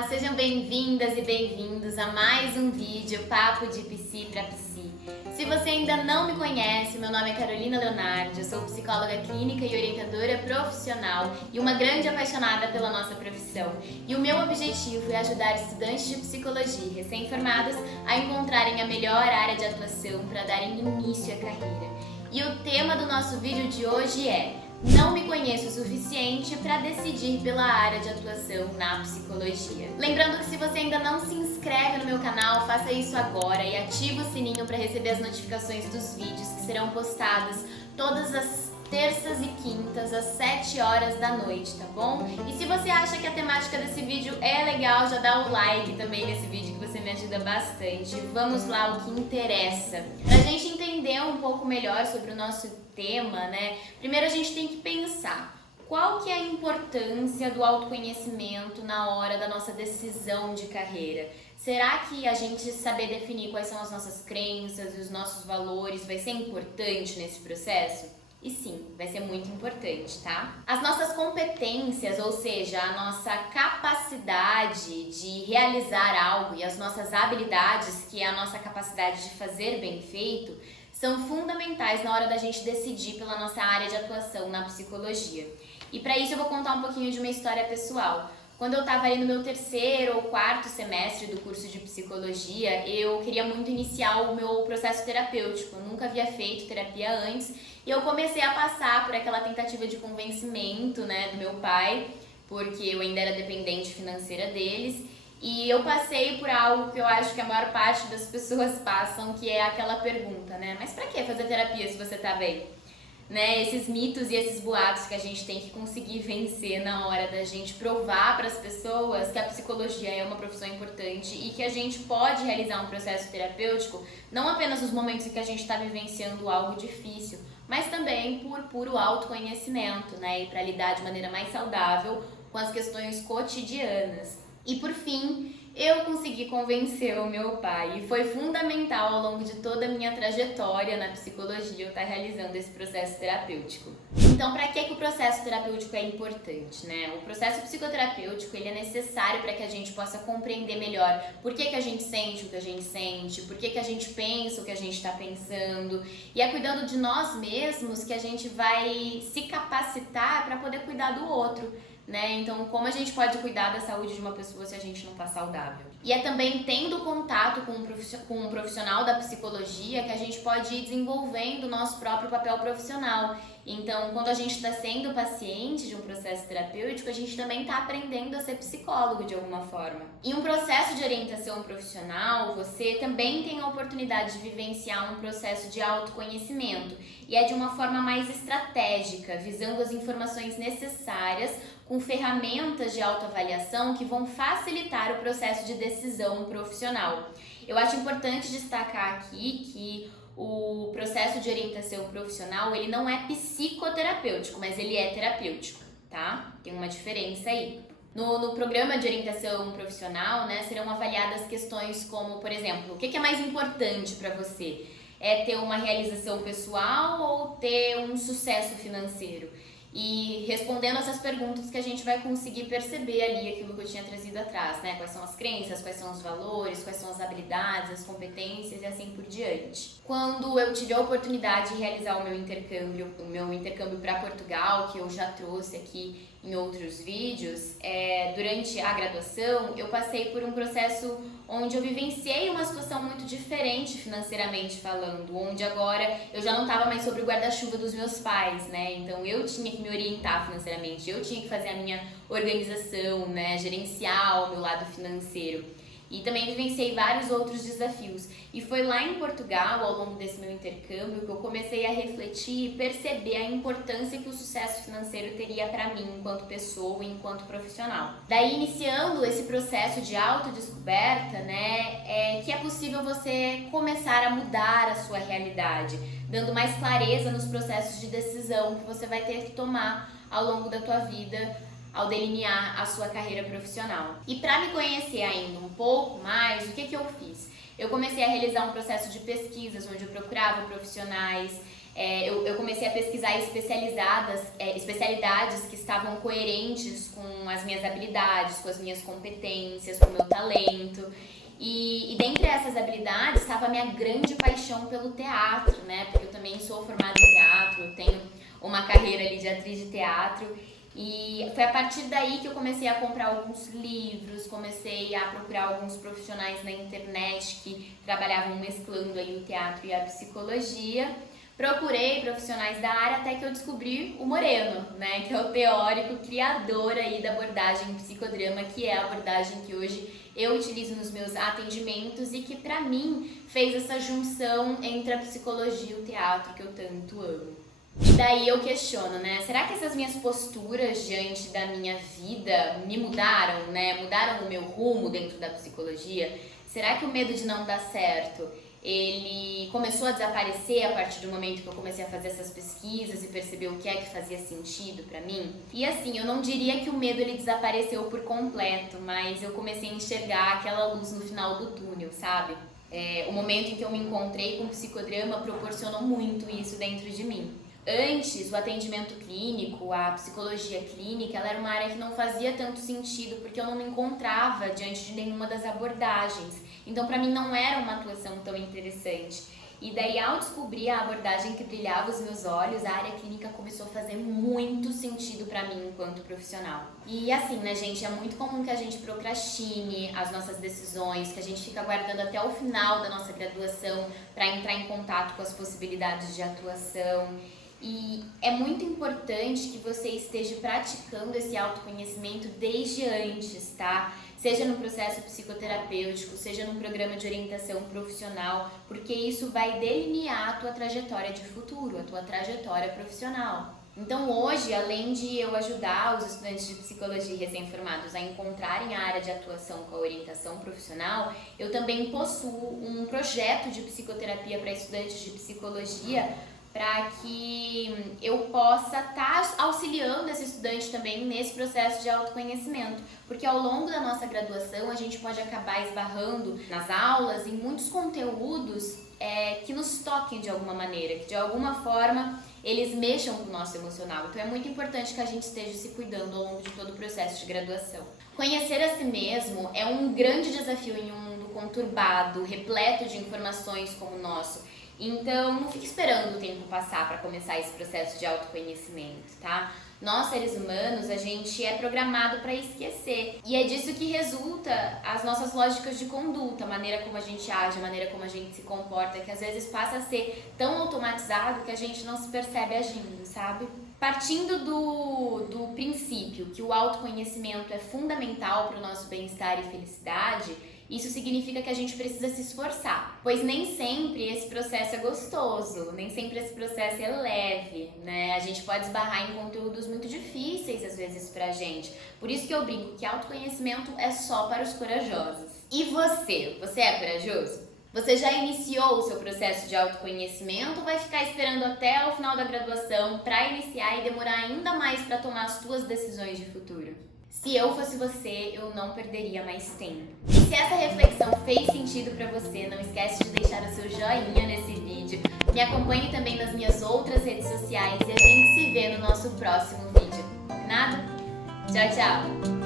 Olá, sejam bem-vindas e bem-vindos a mais um vídeo Papo de Psi pra Psi. Se você ainda não me conhece, meu nome é Carolina Leonardi, eu sou psicóloga clínica e orientadora profissional e uma grande apaixonada pela nossa profissão. E o meu objetivo é ajudar estudantes de psicologia recém-formados a encontrarem a melhor área de atuação para darem início à carreira. E o tema do nosso vídeo de hoje é: não me conheço o suficiente para decidir pela área de atuação na psicologia. Lembrando que se você ainda não se inscreve no meu canal, faça isso agora e ativa o sininho para receber as notificações dos vídeos que serão postados todas as terças e quintas às 7 horas da noite, tá bom? E se você acha que a temática desse vídeo é legal, já dá o like também nesse vídeo que você me ajuda bastante. Vamos lá, o que interessa. Pra gente entender um pouco melhor sobre o nosso tema, né? Primeiro a gente tem que pensar qual que é a importância do autoconhecimento na hora da nossa decisão de carreira. Será que a gente saber definir quais são as nossas crenças e os nossos valores vai ser importante nesse processo? E sim, vai ser muito importante, tá? As nossas competências, ou seja, a nossa capacidade de realizar algo e as nossas habilidades, que é a nossa capacidade de fazer bem feito, são fundamentais na hora da gente decidir pela nossa área de atuação na psicologia. E para isso eu vou contar um pouquinho de uma história pessoal. Quando eu estava aí no meu 3º ou 4º semestre do curso de psicologia, eu queria muito iniciar o meu processo terapêutico. Eu nunca havia feito terapia antes e eu comecei a passar por aquela tentativa de convencimento, né, do meu pai, porque eu ainda era dependente financeira deles. E eu passei por algo que eu acho que a maior parte das pessoas passam, que é aquela pergunta, né? Mas pra que fazer terapia se você tá bem? Né? Esses mitos e esses boatos que a gente tem que conseguir vencer na hora da gente provar para as pessoas que a psicologia é uma profissão importante e que a gente pode realizar um processo terapêutico não apenas nos momentos em que a gente está vivenciando algo difícil, mas também por puro autoconhecimento, né? E para lidar de maneira mais saudável com as questões cotidianas. E por fim, eu consegui convencer o meu pai e foi fundamental ao longo de toda a minha trajetória na psicologia eu estar realizando esse processo terapêutico. Então, para que o processo terapêutico é importante, né? O processo psicoterapêutico ele é necessário para que a gente possa compreender melhor por que a gente sente o que a gente sente, por que a gente pensa o que a gente está pensando, e é cuidando de nós mesmos que a gente vai se capacitar para poder cuidar do outro. Né? Então, como a gente pode cuidar da saúde de uma pessoa se a gente não está saudável? E é também tendo contato com um profissional da psicologia que a gente pode ir desenvolvendo o nosso próprio papel profissional. Então, quando a gente está sendo paciente de um processo terapêutico, a gente também está aprendendo a ser psicólogo de alguma forma. Em um processo de orientação profissional, você também tem a oportunidade de vivenciar um processo de autoconhecimento. E é de uma forma mais estratégica, visando as informações necessárias com ferramentas de autoavaliação que vão facilitar o processo de decisão profissional. Eu acho importante destacar aqui que o processo de orientação profissional, ele não é psicoterapêutico, mas ele é terapêutico, tá? Tem uma diferença aí. No programa de orientação profissional, né, serão avaliadas questões como, por exemplo, o que é mais importante para você? É ter uma realização pessoal ou ter um sucesso financeiro? E respondendo essas perguntas que a gente vai conseguir perceber ali aquilo que eu tinha trazido atrás, né? Quais são as crenças, quais são os valores, quais são as habilidades, as competências e assim por diante. Quando eu tive a oportunidade de realizar o meu intercâmbio para Portugal, que eu já trouxe aqui em outros vídeos, durante a graduação eu passei por um processo onde eu vivenciei uma situação muito diferente financeiramente falando, onde agora eu já não estava mais sobre o guarda-chuva dos meus pais, né? Então eu tinha que me orientar financeiramente, eu tinha que fazer a minha organização, né? Gerenciar o meu lado financeiro. E também vivenciei vários outros desafios. E foi lá em Portugal, ao longo desse meu intercâmbio, que eu comecei a refletir e perceber a importância que o sucesso financeiro teria para mim enquanto pessoa e enquanto profissional. Daí, iniciando esse processo de autodescoberta, né, que é possível você começar a mudar a sua realidade, dando mais clareza nos processos de decisão que você vai ter que tomar ao longo da tua vida, ao delinear a sua carreira profissional. E para me conhecer ainda um pouco mais, o que eu fiz? Eu comecei a realizar um processo de pesquisas, onde eu procurava profissionais Eu comecei a pesquisar especialidades que estavam coerentes com as minhas habilidades, com as minhas competências, com o meu talento. E dentre essas habilidades estava a minha grande paixão pelo teatro, né? Porque eu também sou formada em teatro, eu tenho uma carreira ali de atriz de teatro. E foi a partir daí que eu comecei a comprar alguns livros, comecei a procurar alguns profissionais na internet que trabalhavam mesclando aí o teatro e a psicologia. Procurei profissionais da área até que eu descobri o Moreno, né, que é o teórico criador aí da abordagem psicodrama, que é a abordagem que hoje eu utilizo nos meus atendimentos e que para mim fez essa junção entre a psicologia e o teatro que eu tanto amo. E daí eu questiono, né? Será que essas minhas posturas diante da minha vida me mudaram, né? Mudaram o meu rumo dentro da psicologia? Será que o medo de não dar certo, ele começou a desaparecer a partir do momento que eu comecei a fazer essas pesquisas e perceber o que é que fazia sentido pra mim? E assim, eu não diria que o medo ele desapareceu por completo, mas eu comecei a enxergar aquela luz no final do túnel, sabe? O momento em que eu me encontrei com o psicodrama proporcionou muito isso dentro de mim. Antes, o atendimento clínico, a psicologia clínica, ela era uma área que não fazia tanto sentido porque eu não me encontrava diante de nenhuma das abordagens. Então, para mim, não era uma atuação tão interessante. E daí, ao descobrir a abordagem que brilhava os meus olhos, a área clínica começou a fazer muito sentido para mim enquanto profissional. E assim, né, gente, é muito comum que a gente procrastine as nossas decisões, que a gente fica aguardando até o final da nossa graduação para entrar em contato com as possibilidades de atuação. E é muito importante que você esteja praticando esse autoconhecimento desde antes, tá? Seja no processo psicoterapêutico, seja no programa de orientação profissional, porque isso vai delinear a tua trajetória de futuro, a tua trajetória profissional. Então hoje, além de eu ajudar os estudantes de psicologia recém-formados a encontrarem a área de atuação com a orientação profissional, eu também possuo um projeto de psicoterapia para estudantes de psicologia para que eu possa estar auxiliando esse estudante também nesse processo de autoconhecimento, porque ao longo da nossa graduação a gente pode acabar esbarrando nas aulas em muitos conteúdos que nos toquem de alguma maneira, que de alguma forma eles mexam com o nosso emocional. Então é muito importante que a gente esteja se cuidando ao longo de todo o processo de graduação. Conhecer a si mesmo é um grande desafio em um mundo conturbado, repleto de informações como o nosso. Então, não fique esperando o tempo passar para começar esse processo de autoconhecimento, tá? Nós, seres humanos, a gente é programado para esquecer. E é disso que resulta as nossas lógicas de conduta, a maneira como a gente age, a maneira como a gente se comporta, que às vezes passa a ser tão automatizado que a gente não se percebe agindo, sabe? Partindo do princípio que o autoconhecimento é fundamental para o nosso bem-estar e felicidade, isso significa que a gente precisa se esforçar, pois nem sempre esse processo é gostoso, nem sempre esse processo é leve, né? A gente pode esbarrar em conteúdos muito difíceis às vezes pra gente. Por isso que eu brinco que autoconhecimento é só para os corajosos. E você? Você é corajoso? Você já iniciou o seu processo de autoconhecimento ou vai ficar esperando até o final da graduação para iniciar e demorar ainda mais para tomar as suas decisões de futuro? Se eu fosse você, eu não perderia mais tempo. E se essa reflexão fez sentido pra você, não esquece de deixar o seu joinha nesse vídeo. Me acompanhe também nas minhas outras redes sociais e a gente se vê no nosso próximo vídeo. Combinado? Tchau, tchau!